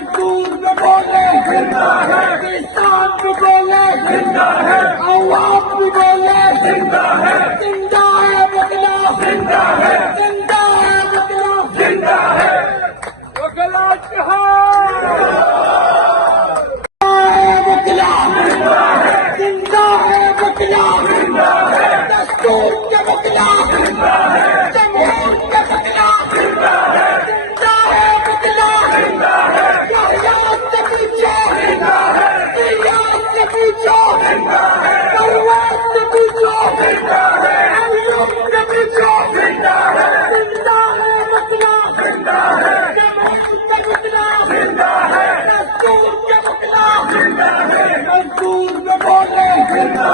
मजदूर में बोले जिंदा है, किसान में बोले जिंदा है, अवाम में बोले जिंदा है, जिंदा है बदला जिंदा है, जिंदा है बदला जिंदा है, बदला जिंदा है बदला जिंदा है, दस्तूर के बदला जिंदा है, जमहूर के बदला जिंदा है, जिंदा है बदला जिंदा है, रियासत से पूछो जिंदा है, रियासत से पूछो जिंदा है, परवाज़ से पूछो जिंदा है, अयूब से पूछो जिंदा है, जिंदा है बदला जिंदा है, जमहूर के बदला जिंदा है, दस्तूर के बदला जिंदा है, मजदूर में बोले जिंदा